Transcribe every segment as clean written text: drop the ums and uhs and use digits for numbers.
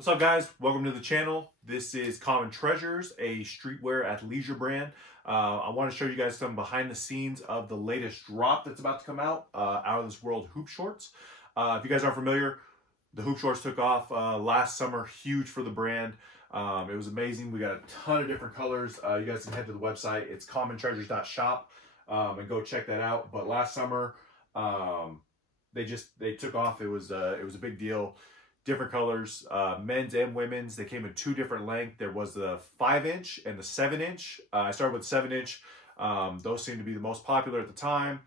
What's up, guys? Welcome to the channel. This is Common Treasures, a streetwear athleisure brand. I want to show you guys some behind the scenes of the latest drop that's about to come out, Outta This World hoop shorts. If you guys aren't familiar, the hoop shorts took off last summer, huge for the brand. It was amazing. We got a ton of different colors. You guys can head to the website. It's commontreasures.shop and go check that out. But last summer, they took off. It was a big deal. Different colors, men's and women's. They came in two different lengths. There was the 5-inch and the 7-inch. I started with 7-inch. Those seemed to be the most popular at the time.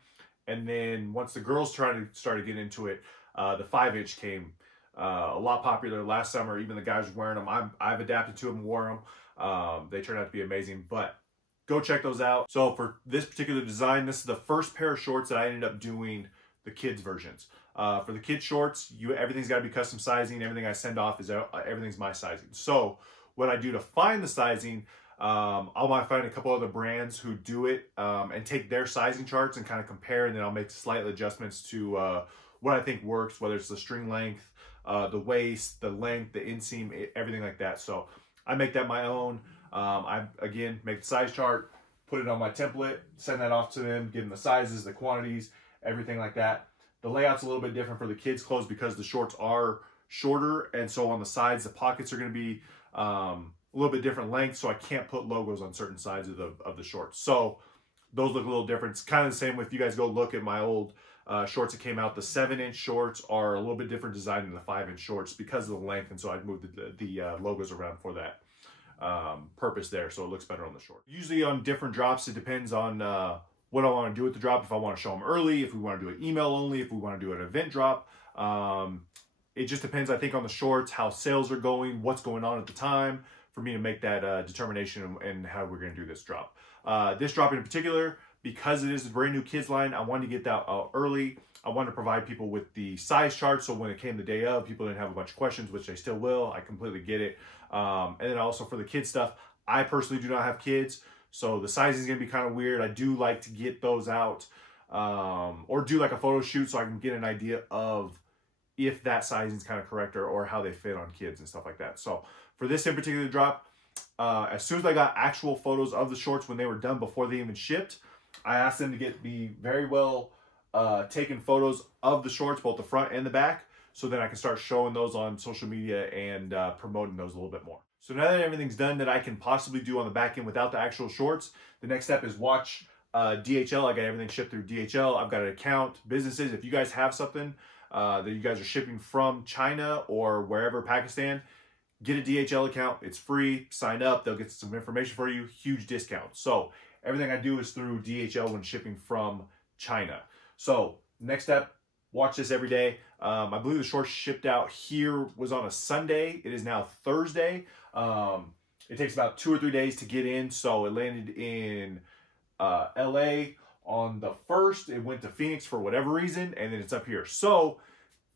And then once the girls started getting into it, the 5-inch came a lot popular last summer. Even the guys were wearing them. I've adapted to them and wore them. They turned out to be amazing. But go check those out. So for this particular design, this is the first pair of shorts that I ended up doing the kids versions. For the kids shorts, everything's got to be custom sizing. Everything I send off is everything's my sizing. So what I do to find the sizing, I might find a couple other brands who do it and take their sizing charts and kind of compare, and then I'll make slight adjustments to what I think works, whether it's the string length, the waist, the length, the inseam, everything like that. So I make that my own. I again make the size chart, put it on my template, send that off to them, give them the sizes, the quantities, everything like that. The layout's a little bit different for the kids' clothes because the shorts are shorter, and so on the sides, the pockets are going to be a little bit different length, so I can't put logos on certain sides of the shorts. So those look a little different. It's kind of the same if you guys go look at my old shorts that came out. The 7-inch shorts are a little bit different design than the 5-inch shorts because of the length, and so I'd move the logos around for that purpose there, so it looks better on the short. Usually on different drops, it depends on what I want to do with the drop. If I want to show them early, if we want to do it email only, if we want to do an event drop. It just depends, I think, on the shorts, how sales are going, what's going on at the time for me to make that determination and how we're going to do this drop. This drop in particular, because it is a brand new kids line, I wanted to get that out early. I wanted to provide people with the size chart, so when it came the day of, people didn't have a bunch of questions, which they still will. I completely get it. And then also for the kids stuff, I personally do not have kids, so the sizing is going to be kind of weird. I do like to get those out or do like a photo shoot so I can get an idea of if that sizing is kind of correct or how they fit on kids and stuff like that. So for this in particular drop, as soon as I got actual photos of the shorts when they were done before they even shipped, I asked them to get me very well taken photos of the shorts, both the front and the back, so then I can start showing those on social media and promoting those a little bit more. So now that everything's done that I can possibly do on the back end without the actual shorts, the next step is watch DHL. I got everything shipped through DHL. I've got an account. Businesses, if you guys have something that you guys are shipping from China or wherever, Pakistan, get a DHL account. It's free. Sign up. They'll get some information for you. Huge discount. So everything I do is through DHL when shipping from China. So next step, watch this every day. I believe the shorts shipped out here was on a Sunday. It is now Thursday. It takes about 2 or 3 days to get in. So it landed in LA on the 1st. It went to Phoenix for whatever reason, and then it's up here. So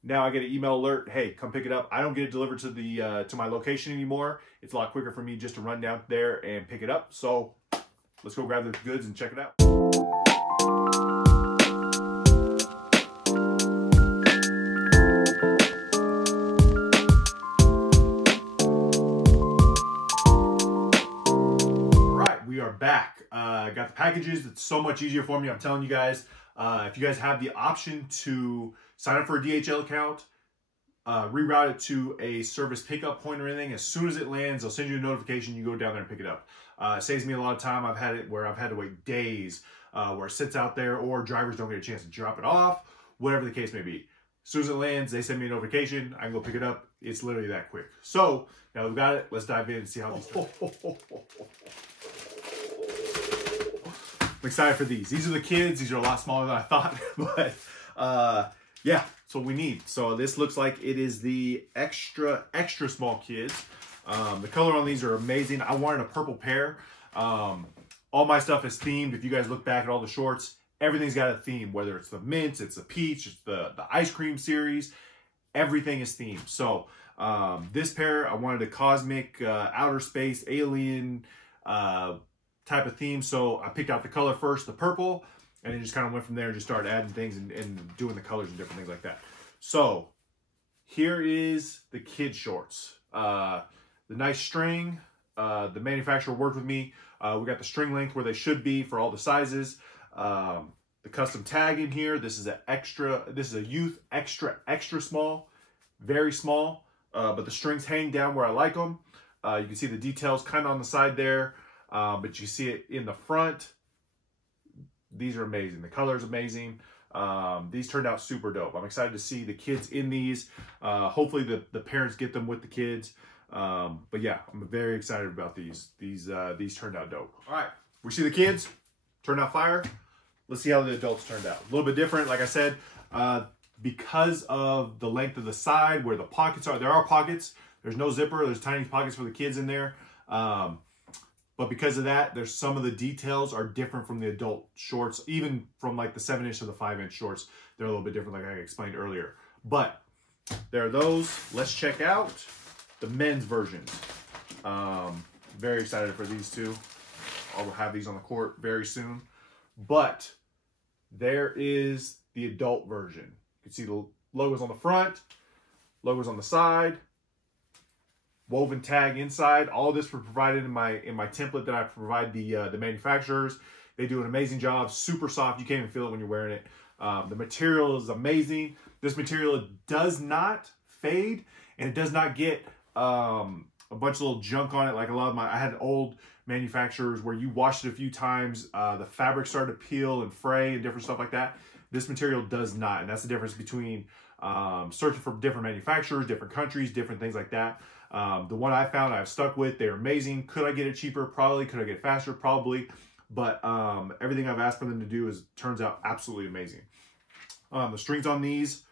now I get an email alert. Hey, come pick it up. I don't get it delivered to the to my location anymore. It's a lot quicker for me just to run down there and pick it up. So let's go grab the goods and check it out. We are back. Got the packages. It's so much easier for me. I'm telling you guys, if you guys have the option to sign up for a DHL account, reroute it to a service pickup point or anything, as soon as it lands, they'll send you a notification. You go down there and pick it up. It saves me a lot of time. I've had it where I've had to wait days where it sits out there, or drivers don't get a chance to drop it off, whatever the case may be. As soon as it lands, they send me a notification. I can go pick it up. It's literally that quick. So now we've got it. Let's dive in and see how these go. I'm excited for these. These are the kids. These are a lot smaller than I thought, but yeah, that's what we need. So this looks like it is the extra small kids. The color on these are amazing. I wanted a purple pair. All my stuff is themed. If you guys look back at all the shorts, everything's got a theme, whether it's the mint, it's the peach, it's the ice cream series, everything is themed. So this pair, I wanted a cosmic, outer space, alien, type of theme. So I picked out the color first, the purple, and then just kind of went from there and just started adding things and doing the colors and different things like that. So here is the kid shorts. The nice string. The manufacturer worked with me. We got the string length where they should be for all the sizes. The custom tag in here. This is a youth extra small, very small. But the strings hang down where I like them. You can see the details kind of on the side there, but you see it in the front. These are amazing. The color is amazing. These turned out super dope. I'm excited to see the kids in these. Hopefully the parents get them with the kids. But yeah, I'm very excited about these. These turned out dope. All right, we see the kids turned out fire. Let's see how the adults turned out. A little bit different, like I said, because of the length of the side where the pockets are. There are pockets. There's no zipper. There's tiny pockets for the kids in there. But because of that, there's some of the details are different from the adult shorts, even from like the 7-inch to the 5-inch shorts. They're a little bit different, like I explained earlier. But there are those. Let's check out the men's versions. Very excited for these two. I'll have these on the court very soon. But there is the adult version. You can see the logos on the front, logos on the side, woven tag inside. All of this was provided in my template that I provide the manufacturers. They do an amazing job. Super soft. You can't even feel it when you're wearing it. The material is amazing. This material does not fade, and it does not get a bunch of little junk on it. Like a lot of I had old manufacturers where you washed it a few times, the fabric started to peel and fray and different stuff like that. This material does not, and that's the difference between searching for different manufacturers, different countries, different things like that. The one I found I've stuck with. They're amazing. Could I get it cheaper? Probably. Could I get it faster? Probably. But everything I've asked for them to do turns out absolutely amazing. The strings on these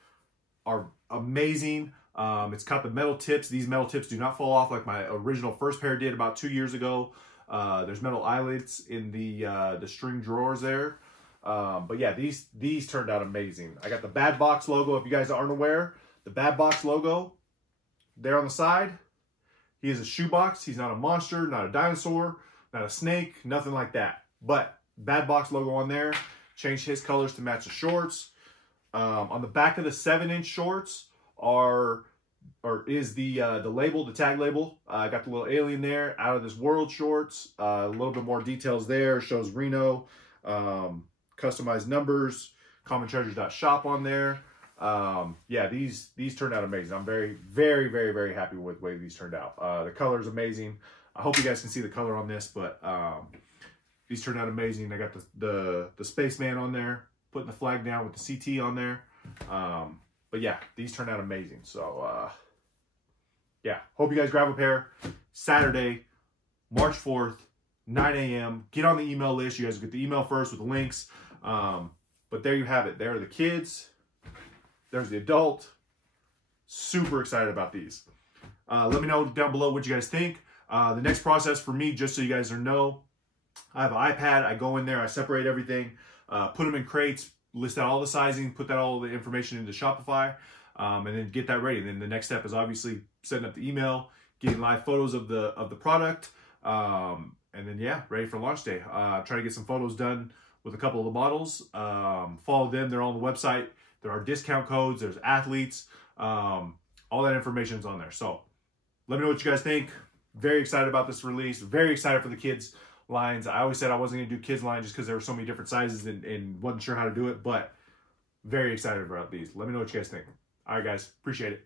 are amazing. It's got the metal tips. These metal tips do not fall off like my original first pair did about 2 years ago. There's metal eyelets in the string drawers there. But yeah, these turned out amazing. I got the Bad Box logo. If you guys aren't aware, the Bad Box logo there on the side. He is a shoebox. He's not a monster, not a dinosaur, not a snake, nothing like that. But Bad Box logo on there. Changed his colors to match the shorts. On the back of the 7-inch shorts is the label, the tag label. I got the little alien there, Outta This World shorts. A little bit more details there. Shows Reno, customized numbers, commontreasures.shop on there. Yeah, these turned out amazing. I'm very, very, very, very happy with the way these turned out. The color is amazing. I hope you guys can see the color on this, but these turned out amazing. I got the spaceman on there, putting the flag down with the CT on there. But yeah, these turned out amazing. So yeah, hope you guys grab a pair. Saturday, March 4th, 9 a.m. Get on the email list. You guys get the email first with the links. But there you have it. There are the kids. There's the adult. Super excited about these. Let me know down below what you guys think. The next process for me, just so you guys know, I have an iPad. I go in there. I separate everything. Put them in crates. List out all the sizing. Put all the information into Shopify. And then get that ready. And then the next step is obviously setting up the email, getting live photos of the product. And then, yeah, ready for launch day. Try to get some photos done with a couple of the models. Follow them. They're on the website. There are discount codes. There's athletes. All that information is on there. So let me know what you guys think. Very excited about this release. Very excited for the kids lines. I always said I wasn't going to do kids line just because there were so many different sizes and wasn't sure how to do it. But very excited about these. Let me know what you guys think. All right, guys. Appreciate it.